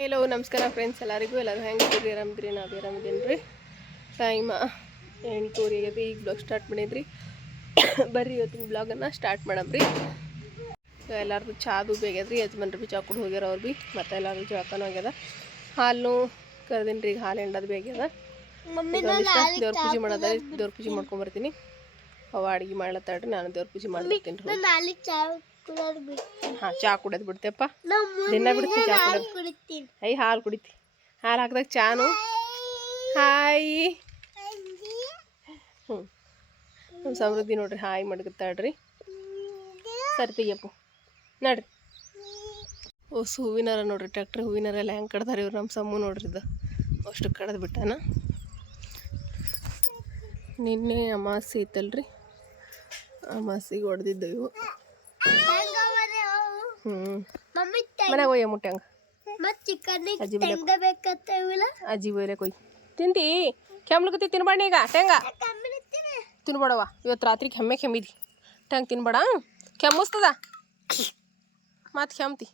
Hello ನಮಸ್ಕಾರ friends ಎಲ್ಲರಿಗೂ ಹೆಂಗಿದ್ರಿ ಆರಾಮಿದ್ರಿ ನಾವು ಆರಾಮಿದ್ದೀನಿ ರೀ ಟೈಮ್ 8:30 ಆಗೈತಿ ಈಗ ಬ್ಲಾಗ್ ಸ್ಟಾರ್ಟ್ ಮಾಡಿದ್ರಿ ಬರ್ರಿ ಇವತ್ತಿನ ಬ್ಲಾಗನ್ನು ಸ್ಟಾರ್ಟ್ ಮಾಡಮ್ರಿ ಎಲ್ಲರದು ಚಾದು ಬೇಗ್ಯದ್ರಿ ಯಜಮಾನ್ರು ಭೀ ಚಾ ಕುಡ್ ಹೋಗ್ಯಾರ ಅವ್ರು ಭೀ ಮತ್ತು ಎಲ್ಲರೂ ಜಳಕನೂ ಆಗ್ಯದ ಹಾಲು ಕರ್ದೀನಿ ರೀ ಈಗ ಹಾಲು ಎಂಡದು ಬೇಗ್ಯದ ದೇವ್ರ ಪೂಜೆ ಮಾಡೋದ ದೇವ್ರ ಪೂಜೆ ಮಾಡ್ಕೊಂಬರ್ತೀನಿ ಅವ ಅಡುಗೆ ಮಾಡ್ಲತ್ತಾಡ್ರಿ ನಾನು ದೇವ್ರ ಪೂಜೆ ಮಾಡ್ತೀನಿ ಹಾಂ ಚಾ ಕುಡಿಯೋದು ಬಿಡ್ತೇಪ್ಪ ದಿನ ಬಿಡ್ತೀನಿ ಚಾ ಕುಡಿಯೋದು ಐ ಹಾಲು ಕುಡಿತಿ ಹಾಲು ಹಾಕಿದಾಗ ಚಾನು ಹಾಯ್ ನಮ್ಮ ಸಮೃದ್ಧಿ ನೋಡ್ರಿ ಹಾಯ್ ಮಡ್ಗತ್ತಾಡ್ರಿ ಸರಿ ತೆಗಿಯಪ್ಪು ನಡ್ರಿ ಓಸ್ ಹೂವಿನಾರ ನೋಡ್ರಿ ಟ್ಯಾಕ್ಟ್ರಿ ಹೂವಿನಾರೆಲ್ಲ ಹೆಂಗೆ ಕಡ್ದಾರ ಇವ್ರು ನಮ್ಮ ಸಮ್ಮು ನೋಡ್ರಿ ಇದು ಅಷ್ಟು ಕಡ್ದು ಬಿಟ್ಟಾನ ನಿನ್ನೆ ಅಮಾಸೆ ಐತಲ್ರಿ ಅಮಾಸೆಗೆ ಹೊಡೆದಿದ್ದು ಇವು ಮನೆಗೆ ಹೋಯ್ಯ ಮುಟ್ಟಂಗ ಅಜ್ಜಿ ಬೈಲೆ ಕೊಯ್ ತಿಂತಿ ಕೆಮ್ಲಕತ್ತಿ ತಿನ್ಬೇಡ ಈಗ ಟೆಂಗ ತಿನ್ಬೇಡವ ಇವತ್ತು ರಾತ್ರಿ ಕೆಮ್ಮಿದಿ ಟೆಂಗ್ ತಿನ್ಬೇಡ ಕೆಮ್ಮಿಸ್ತದ ಮತ್ತೆ ಕೆಮ್ತಿ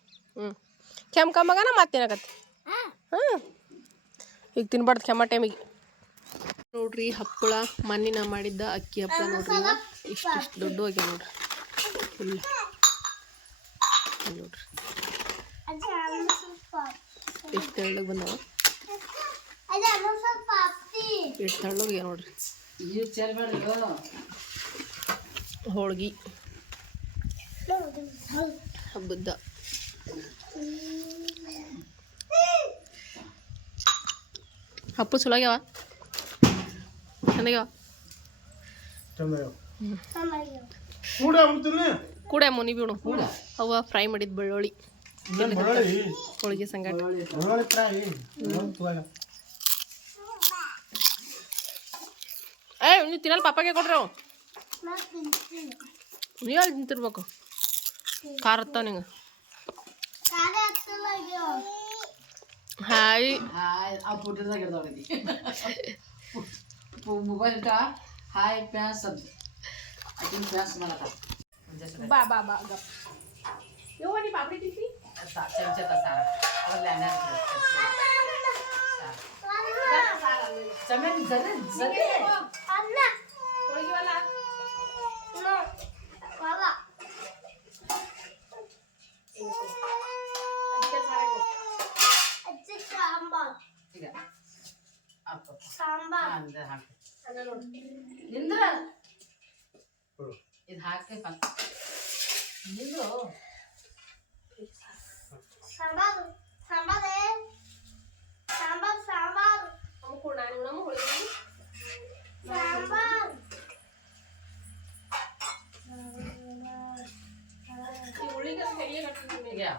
ಕಮ್ಮಗನ ಮತ್ತೆ ತಿನ್ನಕತ್ತಿ ಈಗ ತಿನ್ಬಾರ್ದು ಕೆಮ್ಮ ಟೈಮಿಗೆ ನೋಡ್ರಿ ಹಪ್ಪಳ ಮಣ್ಣಿನ ಮಾಡಿದ್ದ ಅಕ್ಕಿ ಹಪ್ಪಳ ನೋಡ್ರಿ ಇಷ್ಟು ದೊಡ್ಡ ಹೋಗ್ಯ ನೋಡ್ರಿ ಫುಲ್ ನೋಡ್ರಿ ಎಷ್ಟು ತೆಳ್ಳಗೆ ಬಂದವ ಎಷ್ಟು ತೆಳ್ಳಗೆ ನೋಡ್ರಿ ಹೋಳ್ಗಿ ಹಬ್ಬದ ಹಪ್ಪು ಚಲೋ ಆಗ್ಯಾವ ಚೆನ್ನಾಗ್ಯಾವ ಕೂಡ ಮುನಿ ಬೀಳು ಅವ ಫ್ರೈ ಮಾಡಿದ ಬೆಳ್ಳುಳ್ಳಿ ಹೋಳಿಗೆ ಸಂಗಟ ನೀವು ತಿನ್ನಲ್ಲ ಪಾಪಾಗೆ ಕೊಡ್ರಿ ಅವು ನೀವು ಅಲ್ಲಿ ತಿಂತಿರ್ಬೇಕು ಖಾರ ಹತ್ತಾವ ನಿಂಗೆ ಹಾಯ್ मोबाईल का हाय प्यास सब्जी अजून प्यास मला का बा बा बा गप यो वाली पापडी टिकली चमचा सारा और लेना चमेली जरे जरे अन्ना होळगी वाला नो वाला अच्छा सारे को अच्छा सांबार ठीक है आपको सांबार अंदर हाक निंद्र ಇದು ಹಾಕಿ ನಿಂದು ಸಾಂಬಾರ್ ಸಾಂಬಾರ್ ಸಾಂಬಾರ್ ಸಾಂಬಾರ್ ಅಮ್ಮಕು ನಾನು ನಮ್ಮ ಹೋಳಿಗೆ ಸಾಂಬಾರ್ ಈ ಹೋಳಿಗೆ ಕೈಗೆ ಕಟ್ಟಿದ್ದೀನಿ ಯಾ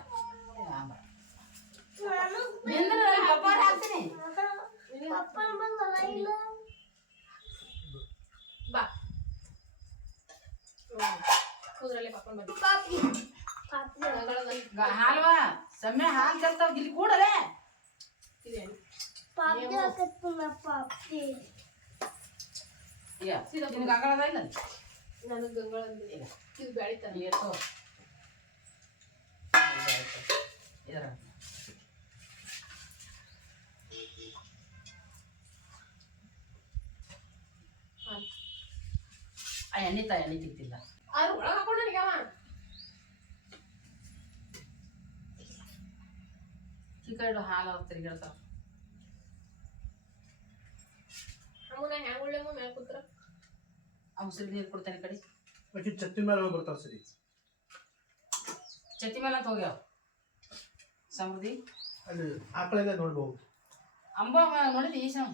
ನಿಂದ್ರ ಪಪ್ಪಾರ ಹಾಕ್ತೀನಿ ಪಪ್ಪಾರ ಬಂದಲ್ಲ ಇಲ್ಲ ಬಾ ಕೂದ್ರಲ್ಲೇ ಪಪ್ಪಾನ ಬಂದು ಪಾಪಿ ಹಾಲ್ವಾ ಸಮಯ ಹಾಲು ಚಲ್ತಾವ ಗಿಲ್ಲಿ ಕೂಡಲೇ ಪಾಪಿ ಹಾಕತ್ತೀನಿ ಪಾಪಿ ಯಾ ನಿನಗೆ ಅಂಗಳದ ಇಲ್ಲ ನನಗೆ ಗಂಗಳ ಇದು ಬೆಳಿತಾನೆ ಏಟೋ ಇದರ ಎಣ್ಣೆ ತಿಂತಿಲ್ಲ ಅದು ಒಳಗೆ ಹಾಕೊಂಡು ನನಗೆ ಅವ ಚಿಕನ್ ಹಾಲು ತಿರುಗಿಡ್ತಾವ ಅಮ್ಮನ ಹ್ಯಾಂಗ ಒಳ್ಳೆಮ್ಮ ಮೇಲೆ ಕೂತ್ರ ಔಷಧಿ ನೀರು ಕೊಡ್ತಾನೆ ಕಡೆ ಮತ್ತೆ ಛತ್ತಿ ಮೇಲೆ ಹೋಗಿ ಬರ್ತಾವ ಸರಿ ಚತಿ ಮೇಲೆ ಅಂತ ಹೋಗ್ಯಾವ ಸಮೃದ್ಧಿ ಅಲ್ಲಿ ಆಕಳೆಲ್ಲ ನೋಡ್ಬಹುದು ಅಂಬ ನೋಡಿದ್ವಿ ಈ ಸಮ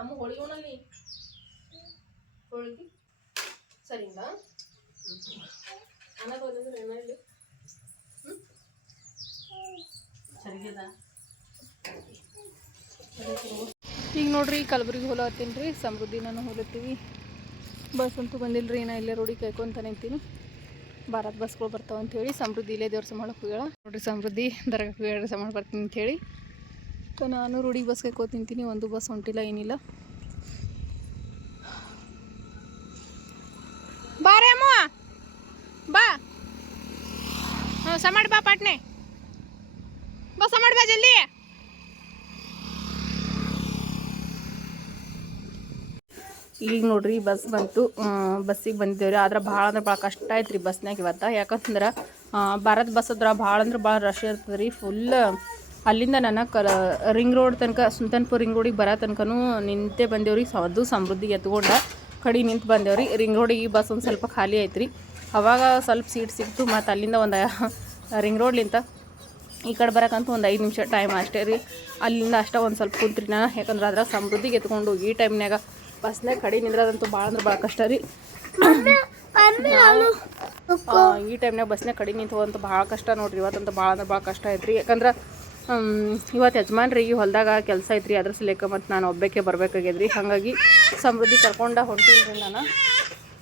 ಅಮ್ಮ ಹೋಳಿಗೆ ಉಣ್ಣಲ್ಲಿ ಹೋಳಿಗೆ ಸರಿನಾ ಅನ್ನೋದು ಓದಿದ್ರೆ ಏನಾಗಲಿ ಸರಿಗದ ಈಗ ನೋಡ್ರಿ ಕಲಬುರ್ಗಿ ಹೋಲತ್ತೀನಿ ರೀ ಸಮೃದ್ಧಿ ನಾನು ಹೋಲತ್ತೀವಿ ಬಸ್ ಅಂತೂ ಬಂದಿಲ್ಲ ರೀ ನಾ ಇಲ್ಲೇ ರೋಡಿಗೆ ಕಾಯ್ಕೊಂತ ನಿಂತೀನಿ ಭಾರತ್ ಬಸ್ಗಳು ಬರ್ತಾವೆ ಅಂಥೇಳಿ ಸಮೃದ್ಧಿ ಇಲ್ಲೇ ದೇವ್ರ ಸಮಾಳಕ್ಕೆ ಹೋಗ್ಯಾಳ ನೋಡಿರಿ. ಸಮೃದ್ಧಿ ದರ್ಗಾಕ್ಕೆ ಹೋಗ್ಯಾಳ ಸಮಾಳ ಬರ್ತೀನಿ ಅಂಥೇಳಿ. ನಾನು ರೂಢಿಗೆ ಬಸ್ಗೆ ಕೂತಿಂತೀನಿ, ಒಂದು ಬಸ್ ಹೊಂಟಿಲ್ಲ ಏನಿಲ್ಲ. ಬಾ ರೇ ಅಮ್ಮ ಬಾ. ಹಾಂ ಸಮಾಡ್ ಬಾ ಪಾಟ್ನೆ ಬಾ, ಸಮಾಡ್ ಬಾ ಜಲ್ದಿ. ಈಗ ನೋಡ್ರಿ ಬಸ್ ಬಂತು, ಬಸ್ಸಿಗೆ ಬಂದಿದ್ದೇವೆ ರೀ. ಆದ್ರೆ ಭಾಳ ಅಂದ್ರೆ ಭಾಳ ಕಷ್ಟ ಆಯ್ತು ರೀ ಬಸ್ನಾಗ ಇವತ್ತು. ಯಾಕಂತಂದ್ರೆ ಭಾರತ್ ಬಸ್ ಅದ್ರ ಭಾಳ ಅಂದ್ರೆ ಭಾಳ ರಶ್ ಇರ್ತದೆ ರೀ. ಫುಲ್ ಅಲ್ಲಿಂದ ರಿಂಗ್ ರೋಡ್ ತನಕ, ಸುಲ್ತಾನ್ಪುರ್ ರಿಂಗ್ ರೋಡಿಗೆ ಬರೋ ತನಕನೂ ನಿಂತೇ ಬಂದೇವ್ರಿ. ಅದು ಸಮೃದ್ಧಿಗೆ ಎತ್ಕೊಂಡ ಕಡೆ ನಿಂತು ಬಂದೇವ್ರಿ. ರಿಂಗ್ ರೋಡಿಗೆ ಬಸ್ ಒಂದು ಸ್ವಲ್ಪ ಖಾಲಿ ಐತೆ ರೀ. ಅವಾಗ ಸ್ವಲ್ಪ ಸೀಟ್ ಸಿಕ್ತು. ಮತ್ತು ಅಲ್ಲಿಂದ ಒಂದು ರಿಂಗ್ ರೋಡ್ಲಿಂತ ಈ ಕಡೆ ಬರೋಕ್ಕಂತೂ ಒಂದು 5 ನಿಮಿಷ ಟೈಮ್ ಅಷ್ಟೇ ರೀ. ಅಲ್ಲಿಂದ ಅಷ್ಟೇ ಒಂದು ಸ್ವಲ್ಪ ಕುಂತ್ರಿ ನಾನು. ಯಾಕಂದ್ರೆ ಅದ್ರಾಗ ಸಮೃದ್ಧಿಗೆ ಎತ್ಕೊಂಡು ಈ ಟೈಮ್ನಾಗ ಬಸ್ನಾಗ ಕಡೆ ನಿಂದ್ರದಂತೂ ಭಾಳ ಅಂದ್ರೆ ಭಾಳ ಕಷ್ಟ ರೀ. ಈ ಟೈಮ್ನಾಗ ಬಸ್ನಾಗ ಕಡೆ ನಿಂತು ಭಾಳ ಕಷ್ಟ ನೋಡ್ರಿ. ಇವತ್ತಂತೂ ಭಾಳ ಅಂದ್ರೆ ಭಾಳ ಕಷ್ಟ ಐತ್ರಿ. ಯಾಕಂದ್ರೆ ಇವತ್ತು ಯಜಮಾನ್ರಿಗೆ ಹೊಲದಾಗ ಕೆಲಸ ಐತ್ರಿ. ಅದ್ರ ಸಲೇಕ ಮತ್ತು ನಾನು ಒಬ್ಬಕ್ಕೆ ಬರ್ಬೇಕಾಗ್ಯದ್ರಿ. ಹಾಗಾಗಿ ಸಮೃದ್ಧಿ ಕರ್ಕೊಂಡು ಹೊಂಟಿಲ್ರಿ ನಾನು.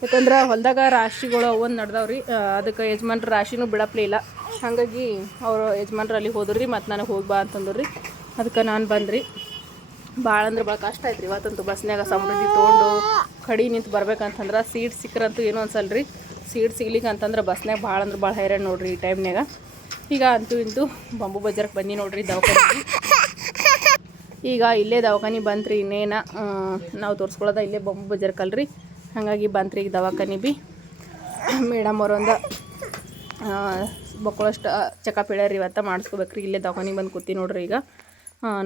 ಯಾಕಂದ್ರೆ ಹೊಲದಾಗ ರಾಶಿಗಳು ಅವೊಂದು ನಡ್ದಾವ್ರಿ. ಅದಕ್ಕೆ ಯಜಮಾನ್ರ ರಾಶಿನೂ ಬಿಡಪ್ಲೇ ಇಲ್ಲ. ಹಾಗಾಗಿ ಅವರು ಯಜಮಾನ್ರು ಅಲ್ಲಿ ಹೋದ್ರಿ. ಮತ್ತು ನನಗೆ ಹೋಗಿ ಬಾ ಅಂತಂದ್ರಿ. ಅದಕ್ಕೆ ನಾನು ಬಂದ್ರಿ. ಭಾಳ ಅಂದ್ರೆ ಭಾಳ ಕಷ್ಟ ಐತ್ರಿ ಇವತ್ತಂತೂ ಬಸ್ನಾಗ ಸಮೃದ್ಧಿ ತೊಗೊಂಡು ಕಡೆ ನಿಂತು ಬರ್ಬೇಕಂತಂದ್ರೆ ಸೀಟ್ ಸಿಕ್ಕರಂತೂ ಏನೂ ಅನ್ಸಲ್ರಿ. ಸೀಟ್ ಸಿಗ್ಲಿಕ್ಕೆ ಅಂತಂದ್ರೆ ಬಸ್ನಾಗ ಭಾಳ ಅಂದ್ರೆ ಭಾಳ ಹೈರಾಣ ನೋಡ್ರಿ ಈ ಟೈಮ್ನಾಗ. ಈಗ ಅಂತೂ ಇಂತೂ ಬಂಬು ಬಜಾರ್ಗೆ ಬಂದು ನೋಡ್ರಿ ದವಾಖಾನೆ. ಈಗ ಇಲ್ಲೇ ದವಾಖಾನೆ ಬಂತ್ರಿ. ಇನ್ನೇನು ನಾವು ತೋರಿಸ್ಕೊಳ್ಳೋದ ಇಲ್ಲೇ ಬಂಬು ಬಜಾರ್ಕಲ್ರಿ. ಹಾಗಾಗಿ ಬಂತ್ರಿ ಈಗ ದವಾಖಾನೆ ಬಿ. ಮೇಡಮ್ ಅವರೊಂದು ಬಕ್ಕಳಷ್ಟು ಚೆಕಪ್ ಹೇಳ್ಯಾರ ಇವತ್ತು, ಮಾಡಿಸ್ಕೋಬೇಕ್ರಿ. ಇಲ್ಲೇ ದವಾಖಾನಿಗೆ ಬಂದು ಕೂತಿ ನೋಡ್ರಿ. ಈಗ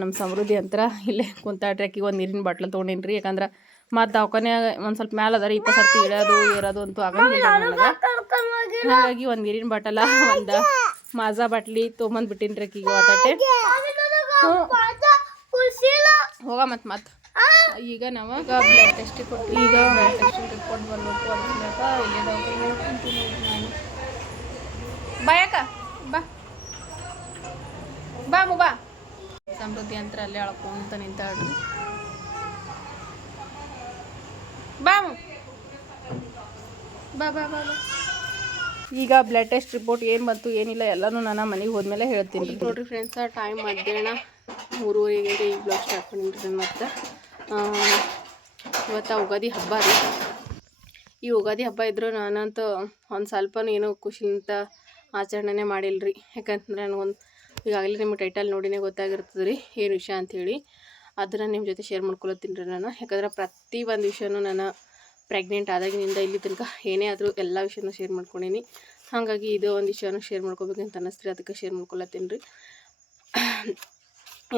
ನಮ್ಮ ಸಮೃದ್ಧಿ ಅಂತರ ಇಲ್ಲೇ ಕುಂತಾಟ್ರಿ. ಆಕಿಗೆ ಒಂದು ನೀರಿನ ಬಾಟ್ಲ ತೊಗೊಂಡೇನಿ ರೀ. ಯಾಕಂದ್ರೆ ಮತ್ತು ದವಾಖಾನ್ಯಾಗ ಒಂದು ಸ್ವಲ್ಪ ಮ್ಯಾಲೆ ಅದ ರೀ. 20 ಸರ್ತಿ ಇಳೋದು ಏರೋದು ಅಂತೂ ಆಗಂಗಿಲ್ಲ ನನಗೆ. ಹಾಗಾಗಿ ಒಂದು ನೀರಿನ ಬಾಟಲ, ಒಂದು ಮಾಜಾ ಬಾಟ್ಲಿ ತೊಗೊಂಬಂದ್ಬಿಟ್ಟಿನಿ ರೀ ಆಕಿಗೆ ಒತ್ತಾಟೆ. ಹೋಗ ಮತ್ತು ಈಗ ನಾವು ಬ್ಲಡ್ ಟೆಸ್ಟಿಗೆ ಕೊಟ್ಟು ಈಗ ಬ್ಲಡ್ ಟೆಸ್ಟಿಗೆ ರಿಪೋರ್ಟ್ ಬರಬೇಕು. ಅದ್ರ ಇಲ್ಲೇ ದವಾಖಾನೆ ಹೋಗ್ತೀನಿ ನಾನು. ಬಾಯಕ್ಕ ಬಾ ಬಾ ಬಾ. ಸಮೃದ್ಧಿ ಅಂತ ಅಲ್ಲೇ ಅಳ್ಕೊಂತ ನಿಂತಾಳ್ರಿ. ಬಾ ಬಾ ಬಾ ಬಾ. ಈಗ ಬ್ಲಡ್ ಟೆಸ್ಟ್ ರಿಪೋರ್ಟ್ ಏನು ಬಂತು ಏನಿಲ್ಲ ಎಲ್ಲನೂ ನಾನು ಮನೆಗೆ ಹೋದ್ಮೇಲೆ ಹೇಳ್ತೀನಿ ರೀ. ನೋಡಿರಿ ಫ್ರೆಂಡ್ಸ, ಟೈಮ್ ಮಧ್ಯಾಹ್ನ 3:30 ಈಗ ಬ್ಲಾಗ್ ಸ್ಟಾರ್ಟ್ ಮಾಡಿರಿ. ಮತ್ತು ಇವತ್ತು ಯುಗಾದಿ ಹಬ್ಬ ರೀ. ಈ ಯುಗಾದಿ ಹಬ್ಬ ಇದ್ದರೂ ನಾನಂತೂ ಒಂದು ಸ್ವಲ್ಪನೂ ಏನೋ ಖುಷಿಯಿಂದ ಆಚರಣೆ ಮಾಡಿಲ್ರಿ. ಯಾಕಂತಂದ್ರೆ ನನಗೊಂದು ಈಗಾಗಲೇ ನಿಮಗೆ ಟೈಟಲ್ ನೋಡಿನೇ ಗೊತ್ತಾಗಿರ್ತದೆ ರೀ ಏನು ವಿಷಯ ಅಂಥೇಳಿ. ಅದನ್ನು ನಿಮ್ಮ ಜೊತೆ ಶೇರ್ ಮಾಡ್ಕೊಳತ್ತೀನಿ ರೀ ನಾನು. ಯಾಕಂದ್ರೆ ಪ್ರತಿ ಒಂದು ವಿಷಯನೂ ನಾನು ಪ್ರೆಗ್ನೆಂಟ್ ಆದಾಗಿನಿಂದ ಇಲ್ಲಿ ತನಕ ಏನೇ ಆದರೂ ಎಲ್ಲ ವಿಷಯನೂ ಶೇರ್ ಮಾಡ್ಕೊಂಡೀನಿ. ಹಾಗಾಗಿ ಇದು ಒಂದು ವಿಷಯನೂ ಶೇರ್ ಮಾಡ್ಕೋಬೇಕಂತ ಅನ್ನಿಸ್ತೀರಿ. ಅದಕ್ಕೆ ಶೇರ್ ಮಾಡ್ಕೊಳತ್ತೀನಿ ರೀ.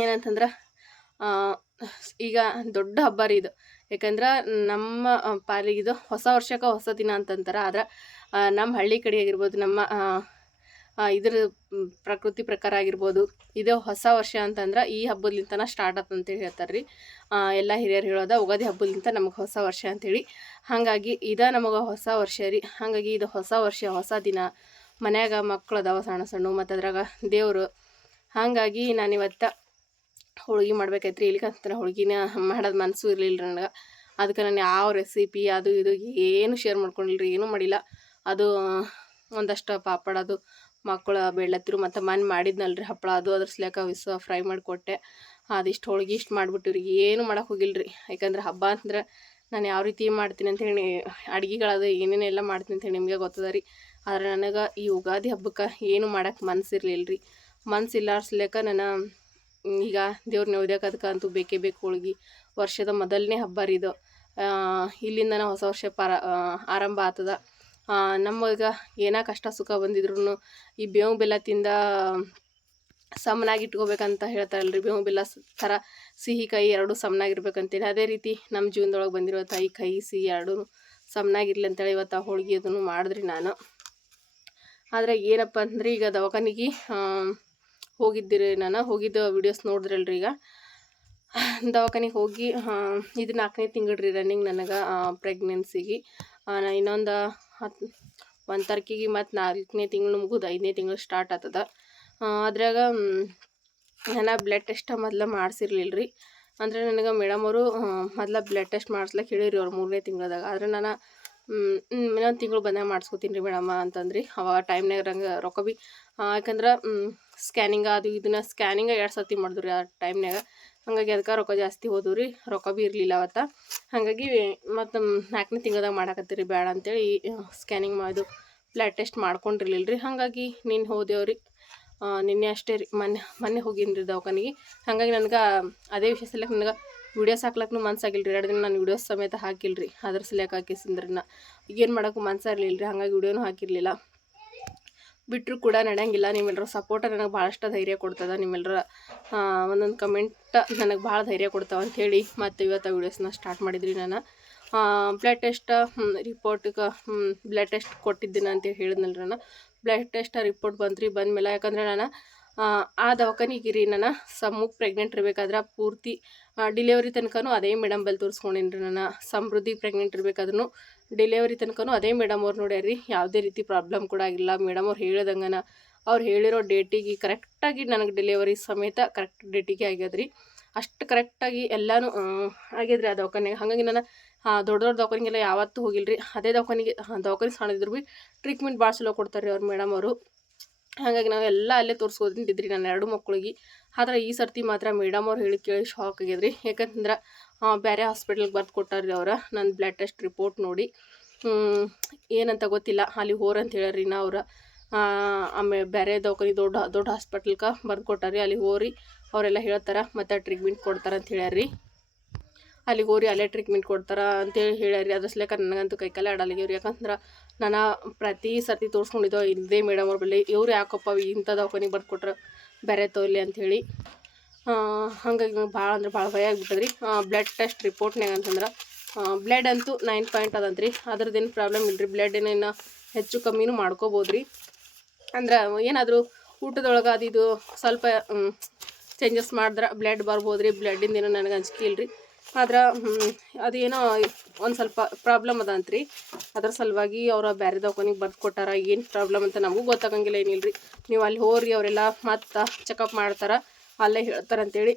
ಏನಂತಂದ್ರೆ ಈಗ ದೊಡ್ಡ ಹಬ್ಬ ರೀ ಇದು. ಯಾಕಂದ್ರೆ ನಮ್ಮ ಪಾಲಿಗಿದು ಹೊಸ ವರ್ಷಕ್ಕೆ ಹೊಸ ದಿನ ಅಂತಂತಾರೆ. ಆದ್ರೆ ನಮ್ಮ ಹಳ್ಳಿ ಕಡೆ ಆಗಿರ್ಬೋದು, ನಮ್ಮ ಇದ್ರ ಪ್ರಕೃತಿ ಪ್ರಕಾರ ಆಗಿರ್ಬೋದು, ಇದು ಹೊಸ ವರ್ಷ ಅಂತಂದ್ರೆ ಈ ಹಬ್ಬದ್ಲಿಂತನ ಸ್ಟಾರ್ಟ್ ಆತಂತೇಳಿ ಹೇಳ್ತಾರೆ ರೀ. ಎಲ್ಲ ಹಿರಿಯರು ಹೇಳೋದ ಯುಗಾದಿ ಹಬ್ಬದ್ಲಿಂತ ನಮಗೆ ಹೊಸ ವರ್ಷ ಅಂಥೇಳಿ. ಹಾಗಾಗಿ ಇದು ನಮಗೆ ಹೊಸ ವರ್ಷ ರೀ. ಹಾಗಾಗಿ ಇದು ಹೊಸ ವರ್ಷ, ಹೊಸ ದಿನ. ಮನ್ಯಾಗ ಮಕ್ಕಳು ಅದಾವ ಸಣ್ಣ ಸಣ್ಣ, ಮತ್ತು ಅದ್ರಾಗ ದೇವರು. ಹಾಗಾಗಿ ನಾನಿವತ್ತು ಹೋಳ್ಗೆ ಮಾಡ್ಬೇಕಾಯ್ತು. ಇಲ್ಲಿಕಂತ ಹೋಳ್ಗಿನ ಮಾಡೋದು ಮನಸ್ಸು ಇರಲಿಲ್ಲ ರೀ ನನಗೆ. ಅದಕ್ಕೆ ನಾನು ಯಾವ ರೆಸಿಪಿ ಅದು ಇದು ಏನು ಶೇರ್ ಮಾಡ್ಕೊಂಡಿಲ್ಲ, ಏನೂ ಮಾಡಿಲ್ಲ. ಅದು ಒಂದಷ್ಟು ಪಾಪಡ ಅದು ಮಕ್ಕಳು ಬೆಳ್ಳತ್ತಿರು, ಮತ್ತು ಮನೆ ಮಾಡಿದ್ನಲ್ರಿ ಹಪ್ಪಳ, ಅದು ಅದ್ರ ಸ್ಲೇಕ ಫ್ರೈ ಮಾಡಿಕೊಟ್ಟೆ. ಅದಿಷ್ಟು ಹೋಳ್ಗೆ ಇಷ್ಟು ಮಾಡಿಬಿಟ್ಟಿವ್ರಿ. ಏನು ಮಾಡೋಕೆ ಹೋಗಿಲ್ಲ ರೀ. ಯಾಕಂದ್ರೆ ಹಬ್ಬ ಅಂತಂದ್ರೆ ನಾನು ಯಾವ ರೀತಿ ಮಾಡ್ತೀನಿ ಅಂಥೇಳಿ, ಅಡುಗೆಗಳದು ಏನೇನೆಲ್ಲ ಮಾಡ್ತೀನಿ ಅಂಥೇಳಿ ನಿಮಗೆ ಗೊತ್ತದ ರೀ. ಆದರೆ ನನಗೆ ಈ ಯುಗಾದಿ ಹಬ್ಬಕ್ಕೆ ಏನು ಮಾಡೋಕ್ಕೆ ಮನಸ್ಸಿರ್ಲಿಲ್ಲ ರೀ. ಮನಸ್ಸಿಲ್ಲಾರ್ಸ್ಲೇಕ ನಾನು ಈಗ ದೇವ್ರ ನೈವೇದ್ಯಕ್ಕೆ ಅದಕ್ಕಂತೂ ಬೇಕೇ ಬೇಕು ಹೋಳ್ಗೆ. ವರ್ಷದ ಮೊದಲನೇ ಹಬ್ಬ ರೀ ಇದು. ಇಲ್ಲಿಂದನೇ ಹೊಸ ವರ್ಷ ಆರಂಭ ಆಗ್ತದ. ನಮಗೆ ಏನೋ ಕಷ್ಟ ಸುಖ ಬಂದಿದ್ರು ಈ ಬೇವು ಬೆಲ್ಲ ತಿಂದ ಸಮನಾಗಿ ಇಟ್ಕೋಬೇಕಂತ ಹೇಳ್ತಾರಲ್ರಿ. ಬೇವು ಬೆಲ್ಲ ಥರ ಸಿಹಿ ಕಹಿ ಎರಡೂ ಸಮನಾಗಿರ್ಬೇಕಂತೇಳಿ, ಅದೇ ರೀತಿ ನಮ್ಮ ಜೀವನದೊಳಗೆ ಬಂದಿರೋ ಈ ಕಹಿ ಸಿಹಿ ಎರಡೂ ಸಮನಾಗಿರ್ಲಿ ಅಂತೇಳಿ ಇವತ್ತು ಆ ಹೋಳ್ಗೆ ಅದನ್ನು ಮಾಡಿದ್ರಿ ನಾನು. ಆದರೆ ಏನಪ್ಪ ಅಂದ್ರೆ ಈಗ ದವಾಖಾನಿಗೆ ಹೋಗಿದ್ದೀರಿ. ನಾನು ಹೋಗಿದ್ದು ವೀಡಿಯೋಸ್ ನೋಡಿದ್ರಲ್ರಿ. ಈಗ ದವಾಖಾನಿಗೆ ಹೋಗಿ ಇದು 4ನೇ ತಿಂಗಳು ರೀ ರನ್ನಿಂಗ್ ನನಗೆ ಪ್ರೆಗ್ನೆನ್ಸಿಗೆ. ನಾನು ಇನ್ನೊಂದು 1 ತಾರೀಕಿಗೆ ಮತ್ತು 4ನೇ ತಿಂಗಳು ಮುಗಿದು 5ನೇ ತಿಂಗಳು ಸ್ಟಾರ್ಟ್ ಆಗ್ತದ. ಅದ್ರಾಗ ನಾನು ಬ್ಲಡ್ ಟೆಸ್ಟ್ ಮೊದಲು ಮಾಡಿಸಿರ್ಲಿಲ್ಲ ರೀ. ಅಂದರೆ ನನಗೆ ಮೇಡಮ್ ಅವರು ಮೊದಲು ಬ್ಲಡ್ ಟೆಸ್ಟ್ ಮಾಡಿಸ್ಲಿಕ್ಕೆ ಹೇಳಿರಿ ಅವ್ರು 3ನೇ ತಿಂಗಳದಾಗ. ಆದರೆ ನಾನು ಇನ್ನೊಂದು ತಿಂಗಳು ಬಂದಾಗ ಮಾಡಿಸ್ಕೊತೀನಿ ರೀ ಮೇಡಮ್ಮ ಅಂತಂದ್ರಿ. ಅವಾಗ ಟೈಮ್ನಾಗ ನಂಗೆ ರೊಕ್ಕ ಭೀ ಯಾಕಂದ್ರೆ ಸ್ಕ್ಯಾನಿಂಗ್ ಅದು ಇದನ್ನ ಸ್ಕ್ಯಾನಿಂಗ 2 ಸರ್ತಿ ಮಾಡಿದ್ರಿ ಆ ಟೈಮ್ನಾಗ. ಹಾಗಾಗಿ ಅದಕ್ಕೆ ರೊಕ್ಕ ಜಾಸ್ತಿ ಹೋದ್ವು ರೀ, ರೊಕ್ಕ ಭೀ ಇರಲಿಲ್ಲ ಅವತ್ತು. ಹಾಗಾಗಿ ಮತ್ತು 4ನೇ ತಿಂಗಳದಾಗ ಮಾಡಾಕತ್ತೀರಿ ಬೇಡ ಅಂತೇಳಿ ಸ್ಕ್ಯಾನಿಂಗ್ ಇದು ಬ್ಲಡ್ ಟೆಸ್ಟ್ ಮಾಡ್ಕೊಂಡಿರ್ಲಿಲ್ಲ ರೀ. ಹಾಗಾಗಿ ನೀನು ಹೋದೆವ್ರಿ, ನಿನ್ನೆ ಅಷ್ಟೇ ರೀ, ಮೊನ್ನೆ ಹೋಗಿನಿ ರೀ ದವಾಖಾನಿಗೆ. ಹಾಗಾಗಿ ನನಗೆ ಅದೇ ವಿಷಯ ಸಲಕ್ಕೆ ನನಗೆ ವೀಡಿಯೋಸ್ ಹಾಕ್ಲಕ್ಕೂ ಮನ್ಸಾಗಿಲ್ಲ ರೀ. 2 ದಿನ ನಾನು ವೀಡಿಯೋಸ್ ಸಮೇತ ಹಾಕಿಲ್ಲ ರೀ. ಅದ್ರ ಸಲಕ್ಕೆ ಹಾಕಿಸಿಂದ್ರಿ ಏನು ಮಾಡೋಕ್ಕೂ ಮನ್ಸ ಇರಲಿಲ್ಲ ರೀ. ಹಾಗಾಗಿ ವೀಡಿಯೋನೂ ಹಾಕಿರಲಿಲ್ಲ. ಬಿಟ್ಟರು ಕೂಡ ನಡೆಯಂಗಿಲ್ಲ. ನಿಮ್ಮೆಲ್ಲರ ಸಪೋರ್ಟ ನನಗೆ ಭಾಳಷ್ಟು ಧೈರ್ಯ ಕೊಡ್ತದೆ. ನಿಮ್ಮೆಲ್ಲರ ಒಂದೊಂದು ಕಮೆಂಟ್ ನನಗೆ ಭಾಳ ಧೈರ್ಯ ಕೊಡ್ತಾವೆ ಅಂಥೇಳಿ ಮತ್ತು ಇವತ್ತು ವೀಡಿಯೋಸ್ನ ಸ್ಟಾರ್ಟ್ ಮಾಡಿದ್ರಿ. ನಾನು ಬ್ಲಡ್ ಟೆಸ್ಟ್ ರಿಪೋರ್ಟ್ಗೆ ಬ್ಲಡ್ ಟೆಸ್ಟ್ ಕೊಟ್ಟಿದ್ದೀನಿ ಅಂತೇಳಿ ಹೇಳಿದ್ನಲ್ಲ ನಾನು. ಬ್ಲಡ್ ಟೆಸ್ಟ್ ರಿಪೋರ್ಟ್ ಬಂತು ರೀ. ಬಂದಮೇಲೆ ಯಾಕಂದರೆ ನಾನು ಆ ದವಾಖಾನಿಗೆ ರೀ ನಾನು ಸಮ್ಮುಖ ಪ್ರೆಗ್ನೆಂಟ್ ಇರಬೇಕಾದ್ರೆ ಪೂರ್ತಿ ಡಿಲಿವರಿ ತನಕನೂ ಅದೇ ಮೇಡಮ್ ಬಲ್ಲಿ ತೋರಿಸ್ಕೊಂಡೇನಿ ರೀ. ನಾನು ಸಮೃದ್ಧಿ ಪ್ರೆಗ್ನೆಂಟ್ ಇರಬೇಕಾದ್ರೂ ಡಿಲಿವರಿ ತನಕನೂ ಅದೇ ಮೇಡಮ್ ಅವ್ರು ನೋಡ್ಯಾರಿ. ಯಾವುದೇ ರೀತಿ ಪ್ರಾಬ್ಲಮ್ ಕೂಡ ಆಗಿಲ್ಲ. ಮೇಡಮ್ ಅವ್ರು ಹೇಳ್ದಂಗೆ ಅವ್ರು ಹೇಳಿರೋ ಡೇಟಿಗೆ ಕರೆಕ್ಟಾಗಿ ನನಗೆ ಡೆಲಿವರಿ ಸಮೇತ ಕರೆಕ್ಟ್ ಡೇಟಿಗೆ ಆಗ್ಯದ್ರಿ. ಅಷ್ಟು ಕರೆಕ್ಟಾಗಿ ಎಲ್ಲನೂ ಆಗ್ಯದ್ರಿ ಆ ದವಾಖಾನೆಗೆ. ಹಾಗಾಗಿ ನಾನು ದೊಡ್ಡ ದೊಡ್ಡ ದವಾಖಾನಿಗೆಲ್ಲ ಯಾವತ್ತೂ ಹೋಗಿಲ್ಲ ರೀ. ಅದೇ ದವಾಖಾನೆ ಸಣ್ಣದಿದ್ರು ಭೀ ಟ್ರೀಟ್ಮೆಂಟ್ ಭಾಳ ಚಲೋ ಕೊಡ್ತಾರೆ ರೀ ಅವ್ರು ಮೇಡಮ್ ಅವರು. ಹಾಗಾಗಿ ನಾವೆಲ್ಲ ಅಲ್ಲೇ ತೋರಿಸ್ಕೊಂಡಿದ್ರಿ ನನ್ನ 2 ಮಕ್ಳಿಗೆ. ಆದ್ರೆ ಈ ಸರ್ತಿ ಮಾತ್ರ ಮೇಡಮ್ ಅವ್ರು ಹೇಳಿ ಕೇಳಿ ಶಾಕ್ ಆಗ್ಯದ್ರಿ. ಯಾಕಂತಂದ್ರೆ ಬೇರೆ ಹಾಸ್ಪಿಟಲ್ಗೆ ಬರ್ದು ಕೊಟ್ಟಾರ್ರಿ ಅವ್ರು ನನ್ನ ಬ್ಲಡ್ ಟೆಸ್ಟ್ ರಿಪೋರ್ಟ್ ನೋಡಿ. ಏನಂತ ಗೊತ್ತಿಲ್ಲ, ಅಲ್ಲಿ ಹೋರಂತ ಹೇಳ್ಯಾರಿ ಅವ್ರು. ಆಮೇಲೆ ಬೇರೆ ದವಾಖಾನೆ ದೊಡ್ಡ ದೊಡ್ಡ ಹಾಸ್ಪಿಟಲ್ಗೆ ಬರ್ದು ಕೊಟ್ಟಾರಿ. ಅಲ್ಲಿ ಹೋರಿ ಅವರೆಲ್ಲ ಹೇಳ್ತಾರೆ ಮತ್ತು ಟ್ರೀಟ್ಮೆಂಟ್ ಕೊಡ್ತಾರೆ ಅಂತ ಹೇಳ್ಯಾರಿ. ಅಲ್ಲಿಗೆ ಹೋರಿ ಅಲ್ಲೇ ಟ್ರೀಟ್ಮೆಂಟ್ ಕೊಡ್ತಾರೆ ಅಂತೇಳಿ ಹೇಳ್ಯಾರಿ. ಅದ್ರಸ್ಲೇಕ ನನಗಂತೂ ಕೈಕಾಲೇ ಆಡಲ್ಲಾಗ್ಯವ್ರಿ. ಯಾಕಂದ್ರೆ ನಾನು ಪ್ರತಿ ಸರ್ತಿ ತೋರಿಸ್ಕೊಂಡಿದ್ದೋ ಇದೇ ಮೇಡಮ್ ಅವ್ರ ಬಳಿ. ಇವ್ರು ಯಾಕಪ್ಪ ಇಂಥ ದವಾಖಾನಿಗೆ ಬರ್ದು ಕೊಟ್ರೆ ಬೇರೆ ತೋರ್ಲಿ ಅಂಥೇಳಿ. ಹಾಗಾಗಿ ನಂಗೆ ಭಾಳ ಅಂದ್ರೆ ಭಾಳ ಭಯ ಆಗಿಬಿಟ್ಟದ್ರಿ. ಬ್ಲಡ್ ಟೆಸ್ಟ್ ರಿಪೋರ್ಟ್ನಾಗ ಅಂತಂದ್ರೆ ಬ್ಲಡ್ ಅಂತೂ 9 ಪಾಯಿಂಟ್ ಅದಂತ್ರಿ. ಅದ್ರದ್ದೇನು ಪ್ರಾಬ್ಲಮ್ ಇಲ್ಲ ರೀ. ಬ್ಲಡ್ ಏನೇನು ಹೆಚ್ಚು ಕಮ್ಮಿನೂ ಮಾಡ್ಕೋಬೋದು ರೀ. ಅಂದ್ರೆ ಏನಾದರೂ ಊಟದೊಳಗೆ ಅದು ಇದು ಸ್ವಲ್ಪ ಚೇಂಜಸ್ ಮಾಡಿದ್ರೆ ಬ್ಲಡ್ ಬರ್ಬೋದು ರೀ. ಬ್ಲಡ್ಡಿಂದ ಏನೋ ನನಗೆ ಅಂಜಿಕೆ ಇಲ್ಲ ರೀ. ಆದ್ರೆ ಅದೇನೋ ಒಂದು ಸ್ವಲ್ಪ ಪ್ರಾಬ್ಲಮ್ ಅದ ಅಂತ್ರಿ. ಅದ್ರ ಸಲುವಾಗಿ ಅವ್ರು ಬೇರೆ ದವಾಖಾನಿಗೆ ಬರ್ದು ಕೊಟ್ಟಾರ. ಏನು ಪ್ರಾಬ್ಲಮ್ ಅಂತ ನಮಗೂ ಗೊತ್ತಾಗಂಗಿಲ್ಲ, ಏನಿಲ್ಲ ರೀ. ನೀವು ಅಲ್ಲಿ ಹೋಗ್ರಿ, ಅವರೆಲ್ಲ ಮತ್ತು ಚೆಕಪ್ ಮಾಡ್ತಾರೆ, ಅಲ್ಲೇ ಹೇಳ್ತಾರಂತೇಳಿ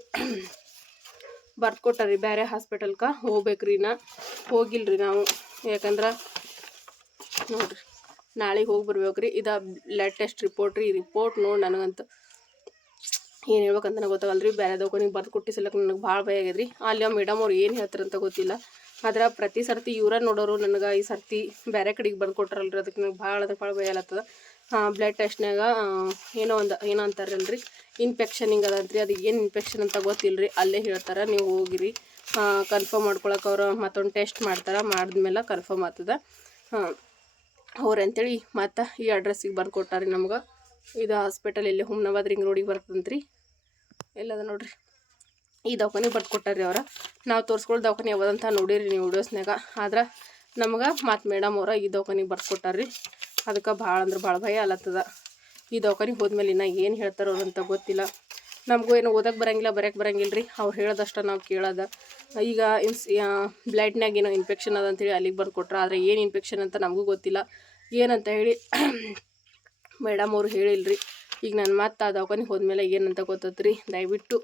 ಬರ್ದು ಕೊಟ್ಟಾರಿ. ಬೇರೆ ಹಾಸ್ಪಿಟಲ್ಗೆ ಹೋಗ್ಬೇಕ್ರಿ. ಹೋಗಿಲ್ಲ ರೀ ನಾವು. ಯಾಕಂದ್ರೆ ನೋಡಿರಿ ನಾಳೆಗೆ ಹೋಗಿ ಬರ್ಬೇಕು ರೀ. ಇದು ಬ್ಲಡ್ ಟೆಸ್ಟ್ ರಿಪೋರ್ಟ್ ರೀ. ಈ ರಿಪೋರ್ಟ್ ನೋಡಿ ನನಗಂತೂ ಏನು ಹೇಳ್ಬೇಕಂತ ನನಗೆ ಗೊತ್ತಾಗಲ್ಲ ರೀ. ಬೇರೆ ದವಾಖಾನಿಗೆ ಬರ್ದು ಕೊಟ್ಟಿಸಲಕ್ಕೆ ನನಗೆ ಭಾಳ ಭಯ ಆಗ್ಯದ್ರಿ. ಅಲ್ಲಿ ಮೇಡಮ್ ಅವ್ರು ಏನು ಹೇಳ್ತಾರಂತ ಗೊತ್ತಿಲ್ಲ. ಆದ್ರೆ ಪ್ರತಿ ಸರ್ತಿ ಇವ್ರ ನೋಡೋರು ನನಗೆ ಈ ಸರ್ತಿ ಬೇರೆ ಕಡೆಗೆ ಬರ್ದು ಕೊಟ್ಟಾರಲ್ರಿ. ಅದಕ್ಕೆ ನನಗೆ ಭಾಳ ಭಯ ಆಗ್ಲತ್ತದ. ಬ್ಲಡ್ ಟೆಸ್ಟ್ನಾಗ ಏನೋ ಅಂತಾರಲ್ರಿ, ಇನ್ಫೆಕ್ಷನ್ ಹಿಂಗೆ ಅದಂತ್ರಿ. ಅದು ಏನು ಇನ್ಫೆಕ್ಷನ್ ಅಂತ ಗೊತ್ತಿಲ್ಲ ರೀ. ಅಲ್ಲೇ ಹೇಳ್ತಾರೆ, ನೀವು ಹೋಗಿರಿ ಕನ್ಫರ್ಮ್ ಮಾಡ್ಕೊಳಕ್ಕೆ. ಅವ್ರು ಮತ್ತೊಂದು ಟೆಸ್ಟ್ ಮಾಡ್ತಾರೆ, ಮಾಡಿದ್ಮೇಲೆ ಕನ್ಫರ್ಮ್ ಆಗ್ತದೆ ಅವ್ರು ಅಂತೇಳಿ ಮತ್ತು ಈ ಅಡ್ರೆಸ್ಸಿಗೆ ಬರ್ದು ಕೊಟ್ಟಾರಿ ನಮ್ಗೆ. ಇದು ಹಾಸ್ಪಿಟಲ್ ಇಲ್ಲಿ ಹುಮ್ನಾಬಾದ್ ರಿಂಗ್ ರೋಡಿಗೆ ಬರ್ತಂತ್ರಿ. ಎಲ್ಲದ ನೋಡ್ರಿ, ಈ ದವಾಖಾನಿಗೆ ಬರ್ದು ಕೊಟ್ಟಾರಿ ಅವ್ರು. ನಾವು ತೋರಿಸ್ಕೊಳ್ಳೋ ದವಾಖಾನೆ ಯಾವ್ದಂತ ನೋಡಿರಿ ನೀವು ವೀಡಿಯೋಸ್ನಾಗ. ಆದ್ರೆ ನಮ್ಗೆ ಮತ್ತು ಮೇಡಮ್ ಅವ್ರು ಈ ದವಾಖಾನಿಗೆ ಬರ್ದು ಕೊಟ್ಟಾರಿ. ಅದಕ್ಕೆ ಭಾಳ ಅಂದ್ರೆ ಭಾಳ ಭಯ ಆಗ್ಲತ್ತದ. ಈ ದವಾಖಾನಿಗೆ ಹೋದ್ಮೇಲೆ ಇನ್ನೂ ಏನು ಹೇಳ್ತಾರೋ ಅಂತ ಗೊತ್ತಿಲ್ಲ. ನಮಗೂ ಏನು ಓದಕ್ಕೆ ಬರೋಂಗಿಲ್ಲ, ಬರೋಕ್ಕೆ ಬರೋಂಗಿಲ್ಲ ರೀ. ಅವ್ರು ಹೇಳೋದಷ್ಟು ನಾವು ಕೇಳೋದು. ಈಗ ಬ್ಲಡ್ನಾಗ ಏನೋ ಇನ್ಫೆಕ್ಷನ್ ಅದ ಅಂತೇಳಿ ಅಲ್ಲಿಗೆ ಬರ್ದು ಕೊಟ್ರೆ, ಆದರೆ ಏನು ಇನ್ಫೆಕ್ಷನ್ ಅಂತ ನಮಗೂ ಗೊತ್ತಿಲ್ಲ. ಏನಂತ ಹೇಳಿ ಮೇಡಮ್ ಅವರು ಹೇಳಿಲ್ಲ ರೀ. ಈಗ ನಾನು ಮತ್ತೆ ಆ ದವಾಖಾನಿಗೆ ಹೋದ್ಮೇಲೆ ಏನಂತ ಗೊತ್ತತ್ರಿ. ದಯವಿಟ್ಟು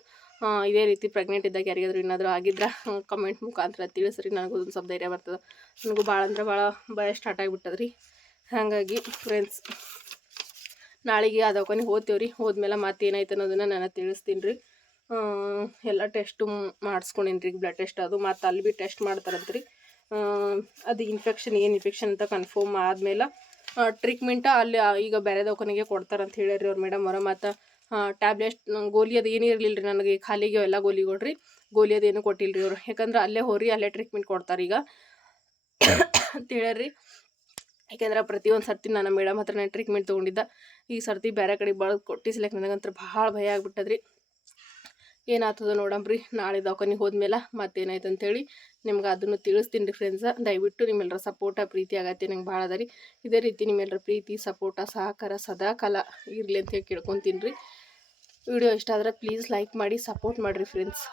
ಇದೇ ರೀತಿ ಪ್ರೆಗ್ನೆಂಟ್ ಇದ್ದಾಗ ಯಾರಿಗಾದ್ರೂ ಏನಾದರೂ ಆಗಿದ್ರೆ ಕಮೆಂಟ್ ಮುಖಾಂತರ ತಿಳಿಸ್ರಿ. ನನಗೂ ಒಂದು ಸ್ವಲ್ಪ ಧೈರ್ಯ ಬರ್ತದೆ. ನನಗೂ ಭಾಳ ಅಂದ್ರೆ ಭಾಳ ಭಯ ಸ್ಟಾರ್ಟ್ ಆಗಿಬಿಟ್ಟದ್ರಿ. ಹಾಗಾಗಿ ಫ್ರೆಂಡ್ಸ್, ನಾಳೆಗೆ ಆ ದವಾಖಾನಿಗೆ ಹೋಗ್ತೇವ್ರಿ. ಹೋದ್ಮೇಲೆ ಮತ್ತೆ ಏನಾಯ್ತು ಅನ್ನೋದನ್ನು ನಾನು ತಿಳಿಸ್ತೀನಿ ರೀ. ಎಲ್ಲ ಟೆಸ್ಟು ಮಾಡಿಸ್ಕೊಂಡೇನಿ ರೀ, ಬ್ಲಡ್ ಟೆಸ್ಟ್ ಅದು. ಮತ್ತು ಅಲ್ಲಿ ಭೀ ಟೆಸ್ಟ್ ಮಾಡ್ತಾರಂತ್ರಿ. ಅದು ಏನು ಇನ್ಫೆಕ್ಷನ್ ಅಂತ ಕನ್ಫರ್ಮ್ ಆದಮೇಲೆ ಟ್ರೀಟ್ಮೆಂಟ ಅಲ್ಲಿ ಈಗ ಬೇರೆ ದವಾಖಾನೆಗೆ ಕೊಡ್ತಾರಂತ ಹೇಳ್ಯಾರಿ ಅವ್ರು ಮೇಡಮ್ ಅವ್ರು. ಮತ್ತು ಟ್ಯಾಬ್ಲೆಟ್ ಗೋಲಿ ಅದು ಏನೂ ಇರಲಿಲ್ಲ ರೀ ನನಗೆ. ಖಾಲಿಗೆ ಎಲ್ಲ ಗೋಲಿಗಳು ರೀ. ಗೋಲಿ ಅದೇನು ಕೊಟ್ಟಿಲ್ಲ ರೀ ಅವರು. ಯಾಕಂದ್ರೆ ಅಲ್ಲೇ ಹೋರಿ ಅಲ್ಲೇ ಟ್ರೀಟ್ಮೆಂಟ್ ಕೊಡ್ತಾರೆ ಈಗ ಅಂತ ಹೇಳ್ಯಾರಿ. ಯಾಕೆಂದ್ರೆ ಪ್ರತಿಯೊಂದು ಸರ್ತಿ ನಾನು ಮೇಡಮ್ ಹತ್ರ ನಾನು ಟ್ರೀಟ್ಮೆಂಟ್ ತೊಗೊಂಡಿದ್ದೆ. ಈ ಸರ್ತಿ ಬೇರೆ ಕಡೆ ಬಳದು ಕೊಟ್ಟಿಸ್ಲಿಕ್ಕೆ ನನಗಂತೂ ಭಾಳ ಭಯ ಆಗ್ಬಿಟ್ಟದ್ರಿ. ಏನಾಗ್ತದೆ ನೋಡಂಬ್ರಿ ನಾಳೆ ದವಾಖಾನಿಗೆ ಹೋದ್ಮೇಲೆ ಮತ್ತೇನಾಯ್ತು ಅಂತೇಳಿ ನಿಮ್ಗೆ ಅದನ್ನು ತಿಳಿಸ್ತೀನಿ ರೀ ಫ್ರೆಂಡ್ಸ. ದಯವಿಟ್ಟು ನಿಮ್ಮೆಲ್ಲರ ಸಪೋರ್ಟ ಪ್ರೀತಿ ಆಗತ್ತೆ ನಂಗೆ ಭಾಳ ಅದ ರೀ. ಇದೇ ರೀತಿ ನಿಮ್ಮೆಲ್ಲರ ಪ್ರೀತಿ ಸಪೋರ್ಟ ಸಹಕಾರ ಸದಾಕಾಲ ಇರಲಿ ಅಂತೇಳಿ ಕೇಳ್ಕೊತೀನಿ ರೀ. ವಿಡಿಯೋ ಇಷ್ಟ ಆದರೆ ಪ್ಲೀಸ್ ಲೈಕ್ ಮಾಡಿ ಸಪೋರ್ಟ್ ಮಾಡಿರಿ ಫ್ರೆಂಡ್ಸ್.